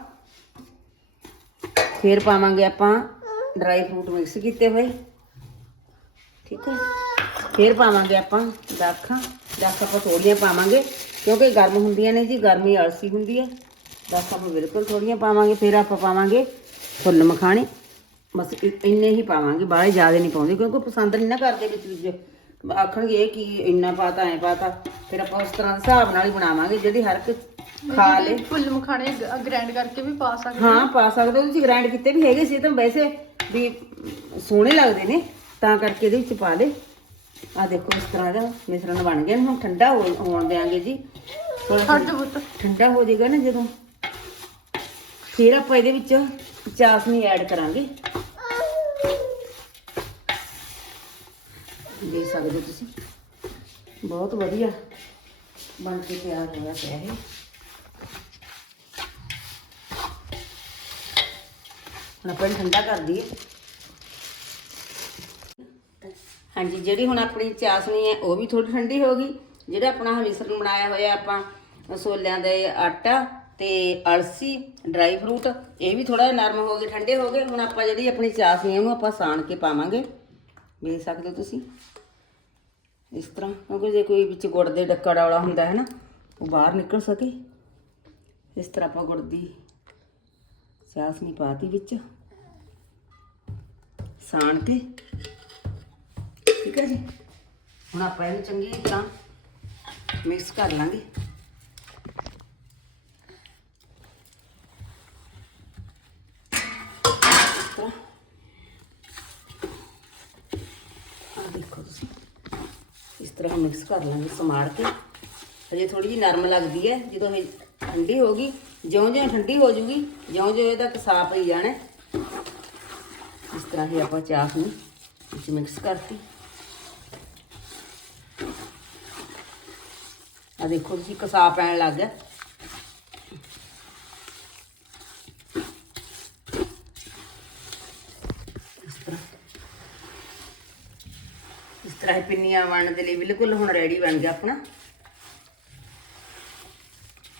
ਫਿਰ ਪਾਵਾਂਗੇ ਆਪਾਂ ਡਰਾਈ ਫਰੂਟ ਮਿਕਸ ਕੀਤੇ ਹੋਏ। ਠੀਕ ਹੈ। ਫਿਰ ਪਾਵਾਂਗੇ ਆਪਾਂ ਦਾਖਾਂ। ਦਾਖਾਂ ਆਪਾਂ ਥੋੜੀਆਂ ਪਾਵਾਂਗੇ, ਕਿਉਂਕਿ ਗਰਮ ਹੁੰਦੀਆਂ ਨੇ ਜੀ, ਗਰਮੀ ਅਲਸੀ ਹੁੰਦੀ ਹੈ। ਦਾਖਾਂ ਆਪਾਂ ਬਿਲਕੁਲ ਥੋੜੀਆਂ ਪਾਵਾਂਗੇ, ਫਿਰ ਆਪਾਂ ਪਾਵਾਂਗੇ ਫੁੱਲ ਮਖਾਣੇ। ਬਸ ਇੰਨੇ ਹੀ ਪਾਵਾਂਗੇ, ਬਾਹਲੇ ਜ਼ਿਆਦਾ ਨਹੀਂ ਪਾਉਂਦੇ, ਕਿਉਂਕਿ ਪਸੰਦ ਨਹੀਂ ਨਾ ਕਰਦੇ ਵਿੱਚ ਵਿੱਚ। ਆਖਣਗੇ ਇਹ ਕੀ, ਇੰਨਾ ਪਾਤਾ ਐ ਪਾਤਾ ਫਿਰ ਆਪਾਂ ਉਸ ਤਰ੍ਹਾਂ ਦੇ ਹਿਸਾਬ ਨਾਲ ਹੀ ਬਣਾਵਾਂਗੇ ਜਿਹੜੀ ਹਰ ਇੱਕ ਖਾ ਲੇ ਫੁੱਲ ਮਖਾਣੇ ਗ੍ਰਾਈਂਡ ਕਰਕੇ ਵੀ ਪਾ ਸਕਦੇ ਹਾਂ ਪਾ ਸਕਦੇ ਉਹਦੇ ਵਿੱਚ ਗ੍ਰਾਈਂਡ ਕੀਤੇ ਵੀ ਹੈਗੇ ਸੀ ਤਾਂ ਵੈਸੇ ਵੀ ਸੋਹਣੇ ਲੱਗਦੇ ਨੇ। ਤਾਂ ਕਰਕੇ ਇਹਦੇ ਵਿੱਚ ਪਾ ਦੇ ਆ ਦੇਖੋ ਇਸ ਤਰ੍ਹਾਂ ਦਾ ਮਿਸ਼ਰਣ ਬਣ ਗਿਆ। ਹੁਣ ਠੰਡਾ ਹੋ- ਹੋਣ ਦੇਾਂਗੇ ਜੀ। ਥੋੜਾ ਹਟ ਜਾ ਪੁੱਤ। ਠੰਡਾ ਹੋ ਜਾਏਗਾ ਨਾ ਜਦੋਂ। ਫਿਰ ਆਪਾਂ ਇਹਦੇ ਵਿੱਚ ਚਾਸ਼ਨੀ ਐਡ ਕਰਾਂਗੇ। ਦੇਖ ਸਕਦੇ ਹੋ ਤੁਸੀਂ। ਬਹੁਤ ਵਧੀਆ ਬਣ ਕੇ ਤਿਆਰ ਹੋਇਆ ਪਿਆ ਇਹ। ਹੁਣ ਆਪਾਂ ਇਹਨੂੰ ਠੰਡਾ ਕਰ ਦਈਏ। ਹਾਂਜੀ, ਜਿਹੜੀ ਹੁਣ ਆਪਣੀ ਚਾਸ਼ਨੀ ਹੈ, ਉਹ ਵੀ ਥੋੜੀ ਠੰਡੀ ਹੋ ਗਈ। ਜਿਹੜਾ ਆਪਣਾ ਆਹ ਮਿਸ਼ਰਣ ਬਣਾਇਆ ਹੋਇਆ ਆਪਾਂ ਸੋਲਿਆਂ ਦੇ ਆਟਾ ਤੇ ਅਲਸੀ, ਡਰਾਈ ਫਰੂਟ, ਇਹ ਵੀ ਥੋੜਾ ਨਰਮ ਹੋ ਗਏ, ਠੰਡੇ ਹੋ ਗਏ। ਹੁਣ ਆਪਾਂ ਜਿਹੜੀ ਆਪਣੀ ਚਾਸ਼ਨੀ ਹੈ, ਉਹਨੂੰ ਆਪਾਂ ਸਾਣ ਕੇ ਪਾਵਾਂਗੇ। ਵੇਖ ਸਕਦੇ ਹੋ ਤੁਸੀਂ? ਇਸ ਤਰ੍ਹਾਂ, ਕਿਉਂਕਿ ਜੇ ਕੋਈ ਵਿੱਚ ਗੁੜ ਦੇ ਡੱਕਾ ਡੌਲਾ ਹੁੰਦਾ ਹੈ ਨਾ, ਉਹ ਬਾਹਰ ਨਿਕਲ ਸਕੇ। ਇਸ ਤਰ੍ਹਾਂ ਆਪਾਂ ਗੁੜ ਦੀ ਚਾਸ਼ਨੀ ਪਾਤੀ ਵਿੱਚ। ਸਾਣ ਕੇ। ਠੀਕ ਹੈ ਜੀ? ਹੁਣ ਆਪਾਂ ਇਹਨੂੰ ਚੰਗੀ ਤਰ੍ਹਾਂ ਮਿਕਸ ਕਰ ਲਾਂਗੇ। ਆ ਦੇਖੋ ਤੁਸੀਂ। ਇਸ ਤਰ੍ਹਾਂ ਮਿਕਸ ਕਰ ਲਾਂਗੇ ਸਮਾਰ ਕੇ। ਹਜੇ ਥੋੜੀ ਜਿਹੀ ਨਰਮ ਲੱਗਦੀ ਹੈ। ਜਦੋਂ ਇਹ ਠੰਡੀ ਹੋ ਗਈ, ਜਿਉਂ-ਜਿਉਂ ਠੰਡੀ ਹੋ ਜੂਗੀ, ਜਿਉਂ-ਜਿਉਂ ਇਹਦਾ ਕਸਾ ਪਈ ਜਾਣਾ ਤਰ੍ਹਾਂ ਹੀ ਆਪਾਂ ਚਾਹ ਨੂੰ ਵਿੱਚ ਮਿਕਸ ਕਰਤੀ। ਆ ਦੇਖੋ ਤੁਸੀਂ ਕਸਾ ਪੈਣ ਲੱਗ ਗਿਆ। ਇਸ ਤਰ੍ਹਾਂ। ਇਸ ਤਰ੍ਹਾਂ ਇਹ ਪਿੰਨੀਆਂ ਬਣਨ ਦੇ ਲਈ ਬਿਲਕੁਲ ਹੁਣ ਰੈਡੀ ਬਣ ਗਿਆ ਆਪਣਾ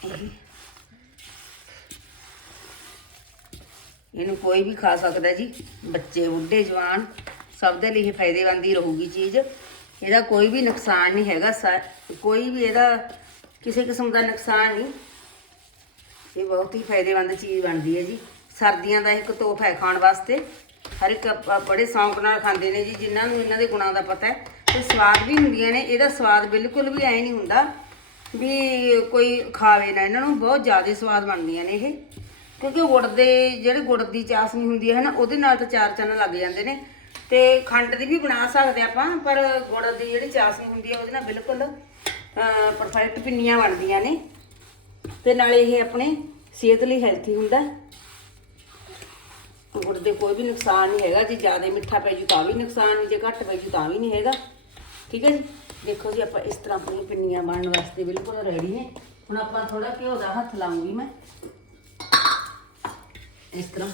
ਇਹ। ਇਹਨੂੰ ਕੋਈ ਵੀ ਖਾ ਸਕਦਾ ਜੀ। ਬੱਚੇ, ਬੁੱਢੇ, ਜਵਾਨ, ਸਭ ਦੇ ਲਈ ਇਹ ਫਾਇਦੇਮੰਦ ਹੀ ਰਹੂਗੀ ਚੀਜ਼। ਇਹਦਾ ਕੋਈ ਵੀ ਨੁਕਸਾਨ ਨਹੀਂ ਹੈਗਾ। ਸਾ- ਕੋਈ ਵੀ ਇਹਦਾ ਕਿਸੇ ਕਿਸਮ ਦਾ ਨੁਕਸਾਨ ਨਹੀਂ। ਇਹ ਬਹੁਤ ਹੀ ਫਾਇਦੇਮੰਦ ਚੀਜ਼ ਬਣਦੀ ਹੈ ਜੀ। ਸਰਦੀਆਂ ਦਾ ਇੱਕ ਤੋਹਫਾ ਹੈ ਖਾਣ ਵਾਸਤੇ। ਹਰ ਇੱਕ ਬੜੇ ਸ਼ੌਂਕ ਨਾਲ ਖਾਂਦੇ ਨੇ ਜੀ, ਜਿਨ੍ਹਾਂ ਨੂੰ ਇਹਨਾਂ ਦੇ ਗੁਣਾਂ ਦਾ ਪਤਾ ਹੈ। ਤੇ ਸਵਾਦ ਵੀ ਹੁੰਦੀਆਂ ਨੇ। ਇਹਦਾ ਸਵਾਦ ਬਿਲਕੁਲ ਵੀ ਐ ਨਹੀਂ ਹੁੰਦਾ ਵੀ ਕੋਈ ਖਾਵੇ ਨਾ। ਇਹਨਾਂ ਨੂੰ ਬਹੁਤ ਜ਼ਿਆਦਾ ਸਵਾਦ ਬਣਦੀਆਂ ਨੇ ਇਹ। ਕਿਉਂਕਿ ਗੁੜ ਦੇ ਜਿਹੜੇ ਗੁੜ ਦੀ ਚਾਸ਼ਨੀ ਹੁੰਦੀ ਹੈ ਨਾ, ਉਹਦੇ ਨਾਲ ਤਾਂ ਚਾਰ ਚੰਨ ਲੱਗ ਜਾਂਦੇ ਨੇ। ਤੇ ਖੰਡ ਦੀ ਵੀ ਬਣਾ ਸਕਦੇ ਆਪਾਂ, ਪਰ ਗੁੜ ਦੀ ਜਿਹੜੀ ਚਾਸ਼ਨੀ ਹੁੰਦੀ ਹੈ, ਉਹਦੇ ਨਾਲ ਬਿਲਕੁਲ ਪਰਫੈਕਟ ਪਿੰਨੀਆਂ ਬਣਦੀਆਂ ਨੇ। ਤੇ ਨਾਲੇ ਇਹ ਆਪਣੇ ਸਿਹਤ ਲਈ ਹੈਲਥੀ ਹੁੰਦਾ। ਗੁੜ ਦੇ ਕੋਈ ਵੀ ਨੁਕਸਾਨ ਨਹੀਂ ਹੈਗਾ, ਜੇ ਜ਼ਿਆਦਾ ਮਿੱਠਾ ਪੈ ਜੂ ਤਾਂ ਵੀ ਨੁਕਸਾਨ ਨਹੀਂ, ਜੇ ਘੱਟ ਪੈ ਜੂ ਤਾਂ ਵੀ ਨਹੀਂ ਹੈਗਾ। ਠੀਕ ਹੈ ਜੀ? ਦੇਖੋ ਜੀ, ਆਪਾਂ ਇਸ ਤਰ੍ਹਾਂ ਆਪਣੀਆਂ ਪਿੰਨੀਆਂ ਬਣਨ ਵਾਸਤੇ ਬਿਲਕੁਲ ਰੈਡੀ ਨੇ। ਹੁਣ ਆਪਾਂ ਥੋੜਾ ਘਿਓ ਦਾ ਹੱਥ ਲਾਉਂਗੀ ਮੈਂ। ਇਸ ਤਰ੍ਹਾਂ।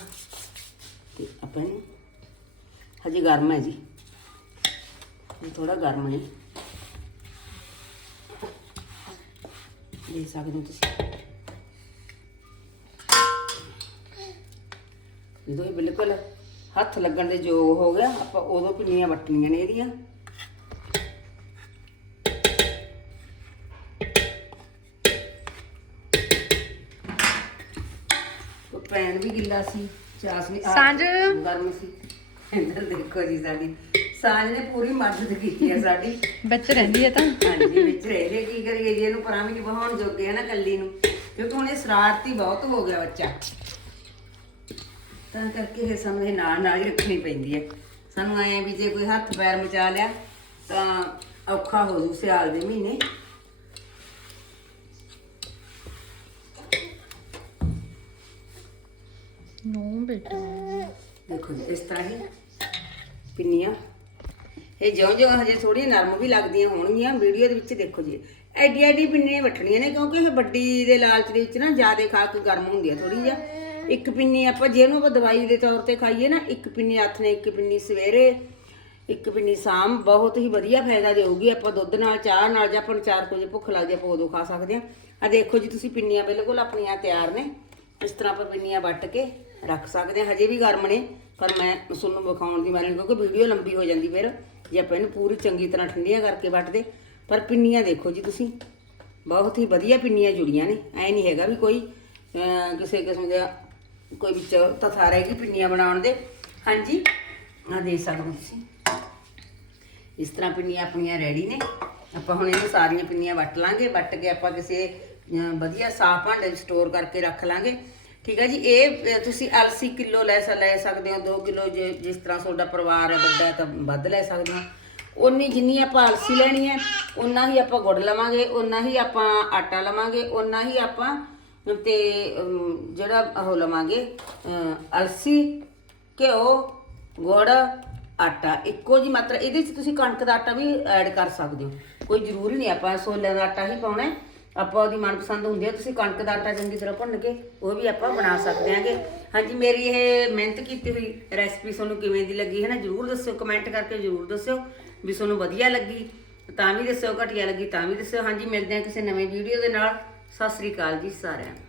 ਤੇ ਆਪਾਂ ਇਹਨੂੰ ਹਜੇ ਗਰਮ ਹੈ ਜੀ। ਇਹ ਥੋੜਾ ਗਰਮ ਨੇ ਦੇ ਸਕਦੇ ਹੋ ਤੁਸੀਂ। ਜਦੋਂ ਇਹ ਬਿਲਕੁਲ ਹੱਥ ਲੱਗਣ ਦੇ ਯੋਗ ਹੋ ਗਿਆ, ਆਪਾਂ ਉਦੋਂ ਪਿੰਨੀਆਂ ਵੱਟਣੀਆਂ ਨੇ ਇਹਦੀਆਂ। ਵੀ ਗਿੱਲਾ ਸੀ ਚਾਸਨੀ ਆਹ ਸਾਂਝ। ਗਰਮ ਸੀ। ਇੱਧਰ ਦੇਖੋ ਜੀ ਸਾਡੀ ਸਾਂਝ ਨੇ ਪੂਰੀ ਮਦਦ ਕੀਤੀ ਹੈ ਸਾਡੀ। ਵਿੱਚ ਰਹਿੰਦੀ ਹੈ ਤਾਂ। ਹਾਂਜੀ ਵਿੱਚ ਰਹਿ ਰਹੇ ਕੀ ਕਰੀਏ ਜੀ ਇਹਨੂੰ ਪਰਾਂ ਵੀ ਨਹੀਂ ਬਹਾਉਣ ਜੋਗੇ ਆ ਨਾ ਕੱਲੀ ਨੂੰ ਕਿਉਂਕਿ ਹੁਣ ਇਹ ਸ਼ਰਾਰਤੀ ਬਹੁਤ ਹੋ ਗਿਆ ਬੱਚਾ। ਤਾਂ ਕਰਕੇ ਫਿਰ ਸਾਨੂੰ ਇਹ ਨਾਲ ਨਾਲ ਹੀ ਰੱਖਣੀ ਪੈਂਦੀ ਹੈ। ਸਾਨੂੰ ਐਂ ਵੀ ਜੇ ਕੋਈ ਹੱਥ ਪੈਰ ਮਚਾ ਲਿਆ ਤਾਂ ਔਖਾ ਹੋ ਜੂ ਸਿਆਲ ਦੇ ਮਹੀਨੇ। ਨੋ ਬੇਟਾ। ਦੇਖੋ ਜੀ, ਇਸ ਤਰ੍ਹਾਂ ਹੀ ਪਿੰਨੀਆਂ। ਇਹ ਜਿਉਂ ਜਿਉਂ ਹਜੇ ਥੋੜੀਆਂ ਨਰਮ ਵੀ ਲੱਗਦੀਆਂ ਹੋਣਗੀਆਂ। ਵੀਡੀਓ ਦੇ ਵਿੱਚ ਦੇਖੋ ਜੀ, ਐਡੀ ਐਡੀ ਪਿੰਨੀਆਂ ਵੱਟਣੀਆਂ ਨੇ, ਕਿਉਂਕਿ ਇਹ ਵੱਡੀ ਦੇ ਲਾਲਚ ਦੇ ਵਿੱਚ ਨਾ ਜ਼ਿਆਦਾ ਖਾ ਕੇ ਗਰਮ ਹੁੰਦੀ ਆ ਥੋੜੀ ਜਿਹਾ। ਇੱਕ ਪਿੰਨੀ ਆਪਾਂ, ਜਿਹਨੂੰ ਆਪਾਂ ਦਵਾਈ ਦੇ ਤੌਰ ਤੇ ਖਾਈਏ ਨਾ, ਇੱਕ ਪਿੰਨੀ ਹੱਥ ਨੇ, ਇੱਕ ਪਿੰਨੀ ਸਵੇਰੇ, ਇੱਕ ਪਿੰਨੀ ਸ਼ਾਮ, ਬਹੁਤ ਹੀ ਵਧੀਆ ਫਾਇਦਾ ਦੇਊਗੀ ਆਪਾਂ ਦੁੱਧ ਨਾਲ, ਚਾਹ ਨਾਲ ਜਾਂ ਆਪਾਂ ਨੂੰ ਚਾਰ ਕੁ ਵਜੇ ਭੁੱਖ ਲੱਗਦੀ ਆਪਾਂ ਉਦੋਂ ਖਾ ਸਕਦੇ ਆ। ਆ ਦੇਖੋ ਜੀ, ਤੁਸੀਂ ਪਿੰਨੀਆਂ ਬਿਲਕੁਲ ਆਪਣੀਆਂ ਤਿਆਰ ਨੇ। ਇਸ ਤਰ੍ਹਾਂ ਆਪਾਂ ਪਿੰਨੀਆਂ ਵੱਟ ਕੇ ਰੱਖ ਸਕਦੇ ਹਾਂ। ਹਜੇ ਵੀ ਗਰਮ ਨੇ, ਪਰ ਮੈਂ ਤੁਹਾਨੂੰ ਵਿਖਾਉਣ ਦੀ ਮਾਰੀ ਕਿਉਂਕਿ ਵੀਡੀਓ ਲੰਬੀ ਹੋ ਜਾਂਦੀ ਫਿਰ, ਜੇ ਆਪਾਂ ਇਹਨੂੰ ਪੂਰੀ ਚੰਗੀ ਤਰ੍ਹਾਂ ਠੰਡੀਆਂ ਕਰਕੇ ਵੱਟਦੇ ਪਰ ਪਿੰਨੀਆਂ ਦੇਖੋ ਜੀ ਤੁਸੀਂ, ਬਹੁਤ ਹੀ ਵਧੀਆ ਪਿੰਨੀਆਂ ਜੁੜੀਆਂ ਨੇ। ਐ ਨਹੀਂ ਹੈਗਾ ਵੀ ਕੋਈ ਕਿਸੇ ਕਿਸਮ ਦਾ ਕੋਈ ਵਿੱਚ ਤਥਾ ਰਹੇਗੀ ਪਿੰਨੀਆਂ ਬਣਾਉਣ ਦੇ। ਹਾਂਜੀ ਆ ਦੇ ਸਕਦੇ ਹੋ ਤੁਸੀਂ। ਇਸ ਤਰ੍ਹਾਂ ਪਿੰਨੀਆਂ ਆਪਣੀਆਂ ਰੈਡੀ ਨੇ। ਆਪਾਂ ਹੁਣ ਇਹਨੂੰ ਸਾਰੀਆਂ ਪਿੰਨੀਆਂ ਵੱਟ ਲਾਂਗੇ। ਵੱਟ ਕੇ ਆਪਾਂ ਕਿਸੇ ਵਧੀਆ ਸਾਫ਼ ਭਾਂਡੇ ਵਿੱਚ ਸਟੋਰ ਕਰਕੇ ਰੱਖ ਲਾਂਗੇ। ਠੀਕ ਹੈ ਜੀ, ਇਹ ਤੁਸੀਂ ਅਲਸੀ ਕਿਲੋ ਲੈ ਸ- ਲੈ ਸਕਦੇ ਹੋ 2 ਕਿਲੋ ਜਿਸ ਤਰ੍ਹਾਂ ਤੁਹਾਡਾ ਪਰਿਵਾਰ ਹੈ ਵੱਡਾ ਤਾਂ ਵੱਧ ਲੈ ਸਕਦੇ ਹੋ। ਉਨੀ ਜਿੰਨੀ ਆਪਾਂ ਅਲਸੀ ਲੈਣੀ ਹੈ ਉਨਾ ਹੀ ਆਪਾਂ ਗੁੜ ਲਵਾਂਗੇ ਉਨਾ ਹੀ ਆਪਾਂ ਆਟਾ ਲਵਾਂਗੇ ਉਨਾ ਹੀ ਆਪਾਂ ਤੇ ਜਿਹੜਾ ਉਹ ਲਵਾਂਗੇ ਅਲਸੀ, ਘਿਓ, ਗੁੜ, ਆਟਾ, ਇੱਕੋ ਜੀ ਮਾਤਰਾ। ਇਹਦੇ ਵਿੱਚ ਤੁਸੀਂ ਕਣਕ ਦਾ ਆਟਾ ਵੀ ਐਡ ਕਰ ਸਕਦੇ ਹੋ। ਕੋਈ ਜ਼ਰੂਰੀ ਨਹੀਂ, ਆਪਾਂ ਛੋਲਿਆਂ ਦਾ ਆਟਾ ਹੀ ਪਾਉਣਾ ਆਪਾਂ ਉਹਦੀ ਮਨਪਸੰਦ ਹੁੰਦੀ ਹੈ ਤੁਸੀਂ ਕਣਕ ਦਾ ਆਟਾ ਚੰਗੀ ਤਰ੍ਹਾਂ ਭੁੰਨ ਕੇ ਉਹ ਵੀ ਆਪਾਂ ਬਣਾ ਸਕਦੇ ਹਾਂਗੇ ਹਾਂਜੀ, ਮੇਰੀ ਇਹ ਮਿਹਨਤ ਕੀਤੀ ਹੋਈ ਰੈਸਪੀ ਤੁਹਾਨੂੰ ਕਿਵੇਂ ਦੀ ਲੱਗੀ ਹੈ ਨਾ, ਜਰੂਰ ਦੱਸਿਓ, ਕਮੈਂਟ ਕਰਕੇ ਜਰੂਰ ਦੱਸਿਓ ਵੀ ਤੁਹਾਨੂੰ ਵਧੀਆ ਲੱਗੀ, ਤਾਂ ਵੀ ਦੱਸਿਓ, ਘਟੀਆ ਲੱਗੀ ਤਾਂ ਵੀ ਦੱਸਿਓ। ਹਾਂਜੀ, ਮਿਲਦੇ ਹਾਂ ਕਿਸੇ ਨਵੇਂ ਵੀਡੀਓ ਦੇ ਨਾਲ। ਸਤਿ ਸ੍ਰੀ ਅਕਾਲ ਜੀ ਸਾਰਿਆਂ ਨੂੰ।